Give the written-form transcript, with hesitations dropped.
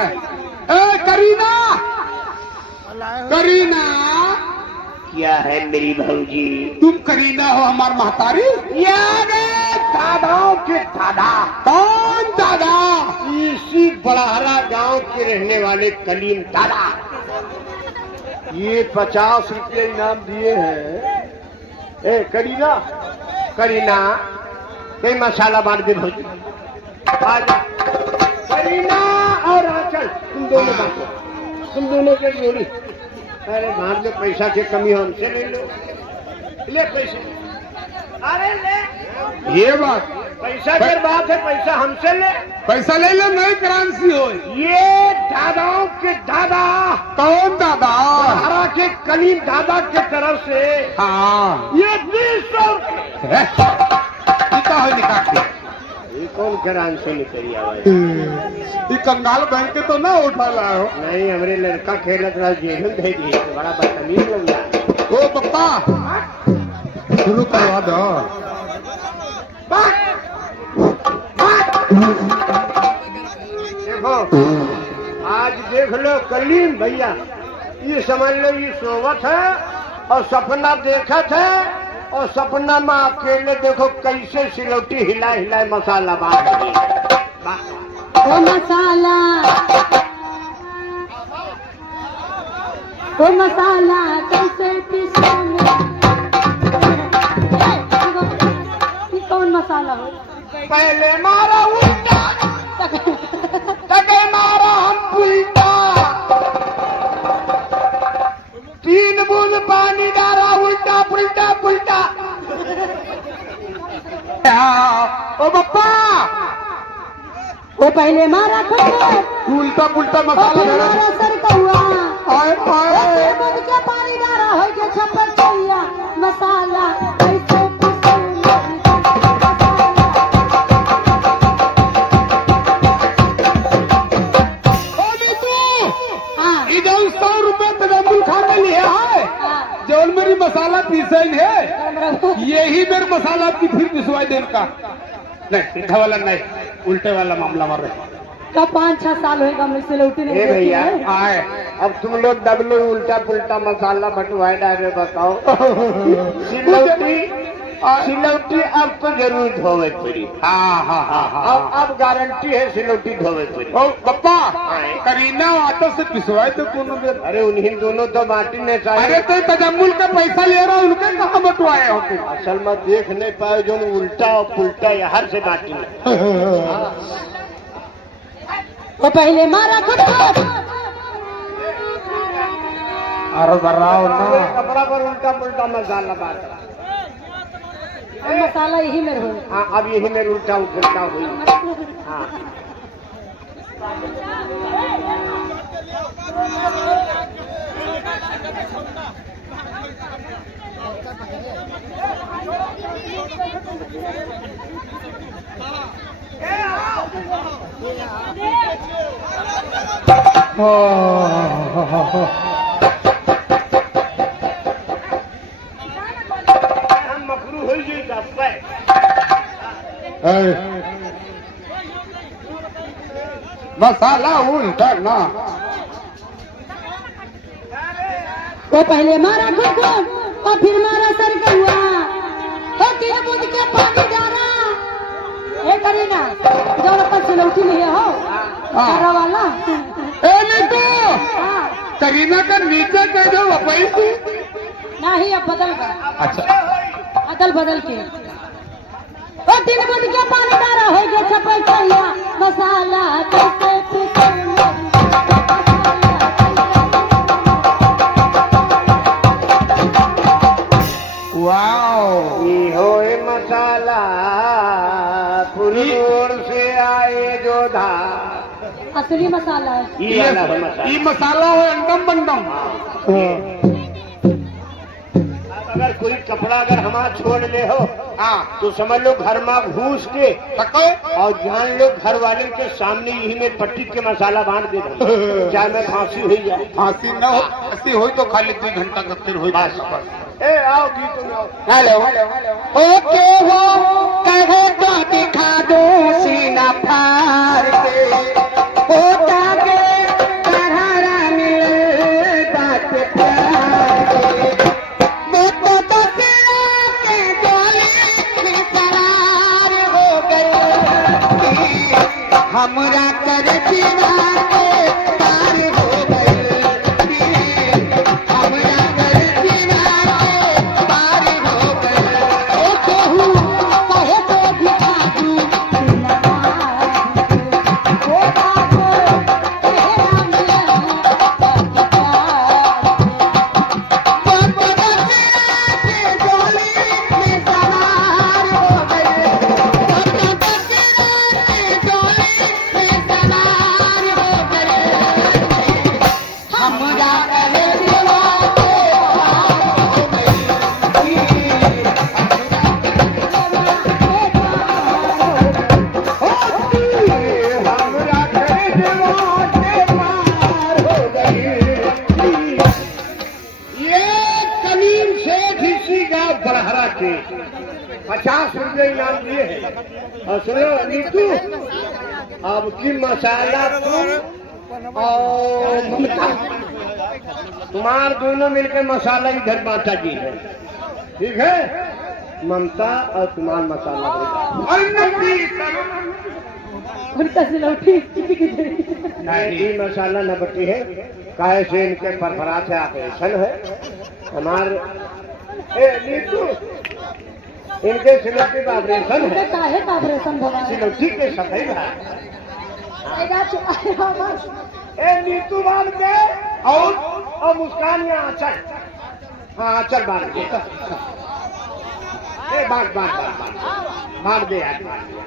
है। ए करीना, करीना, क्या है मेरी भौजी? तुम करीना हो हमार महतारी? यारे दादाओं के दादा। कौन दादा? इसी बड़हरा गांव के रहने वाले कलीम दादा। ये 50 रुपये इनाम दिए हैं। ए करीना, करीना, कई मसाला बांट दे भौजी। आज करीना और आंचल तुम दोनों बांटो, तुम दोनों के जोड़ी। अरे बांट लो, पैसा की कमी हो हमसे ले लो, ले पैसे। अरे ले, ये बात पैसा की बात है, पैसा हमसे ले। पैसा ले लो, नई करेंसी हो। ये दादाओं के दादा, कौन दादा? हरा के कलीम दादा के तरफ से। हाँ, ये 200 निकाल के। ये कौन करान से निकली आवाज? ये कंगाल बहन के तो ना उठा लाए हो। नहीं, हमारे लड़का खेलत रहा, जेल दे दिए, तो बड़ा बदतमीज लोग यार। ओ पप्पा, शुरू करवा दो। देखो, आज देख लो कलीम भैया, ये समझ लो ये सोवत है और सपना देखत है, और सपना में अकेले देखो कैसे सिलौटी हिला हिलाए मसाला बांध रही है। ओ मसाला, ओ मसाला कैसे पीसो ये कौन मसाला हो? पहले मारा उल्टा, तके मारा हम उल्टा, 3 बूंद पानी डाला, उल्टा पुल्टा पुल्टा। ओ पप्पा, वो पहले मारा खुद उल्टा पुल्टा और मसाला फिर भरा। मारा सर कौआ, आए आए, दूध के पानी डाला हो के छप्पर चैया मसाला कैसे पीसो बोली तू हाँ इधर 100 रुपए तजम्मुल खा के लिए है, जो मेरी मसाला पीसे है, यही मेरे मसाला की फिर पिसवाई देन का नहीं, सीधा वाला नहीं, उल्टे वाला मामला मार रहे। का 5-6 साल होएगा मुझसे लौटी नहीं ए देती भैया, है। आए अब तुम लोग दबलो उल्टा पुल्टा मसाला बंटवाए डाले, बताओ। सिलौटी अब तो जरूर धोवे पड़ी। हाँ हाँ हाँ हाँ। अब गारंटी है सिलौटी धोवे पड़ी। ओ पप्पा, करीना आटो से पिसवाए तो कौन बेर? अरे उन्हीं दोनों तो बाटी ने चाहिए। अरे तो तजम्मुल का पैसा ले रहा, उनके कहाँ बंटवाए हो तुम? असल में देख नहीं पाए जो उल्टा और पुल्टा यहाँ से बाटी ने। वो पहले मारा खुद अरे बर्राओ ना, कपड़ा पर उल्टा पुल्टा मसाला बांटा। और मसाला यही मेरे हो। हाँ, अब यही मेरे उल्टा पुल्टा हुई। हाँ, हम मकरू हो जी मसाला उल्टा ना। वो पहले मारा खुद और फिर मारा सर कौआ, और 3 बूंद के पानी डाला। ए करीना, जो अपन सिलौटी लिए हो तारा वाला। ए नहीं तो हाँ, करीना का नीचे कह दो पैसे। नहीं अब बदल गया, अच्छा, अदल बदल के। और 3 बूंद के पानी डाला हो गया छप्पर चैया मसाला कैसे पीसो वाओ, ये होए मसाला पुरूर से आए जो धा। असली मसाला है। ये वाला है मसाला। ये मसाला हो अंडम बंडम। अगर कोई कपड़ा अगर हमारा छोड़ ले हो, हाँ तो समझ लो घर में घूस के तको और जान लो घर वाले के सामने यही में पट्टी के मसाला बांध दे दो, चाहे में फांसी हुई जाए। फांसी न हो, ऐसी हो तो खाली 2 घंटा का फिर हो। ए आओ गीत में आओ। हेलो, ओके हो कहे तो दिखा दो सीना फाड़ के, होता के और सुनो नीतू, अब की मसाला तुम और ममता, तुम्हार दोनों मिलकर मसाला इधर बांटा जी है, ठीक है? ममता और तुम्हार मसाला होगा। और नहीं उनका सिलौटी नहीं मसाला न बटी है, काहे से इनके परफरा से ऑपरेशन है हमार। ए नीतू, इनके सिलौटी का ऑपरेशन है, काहे का ऑपरेशन भगवान सिलौटी के सफेद है। आएगा चुका ए नीतू बांध के और मुस्कान या आंचल, हाँ आंचल बांध के, ए बांध बांध बांध बांध बांध दे यार, बांध दे।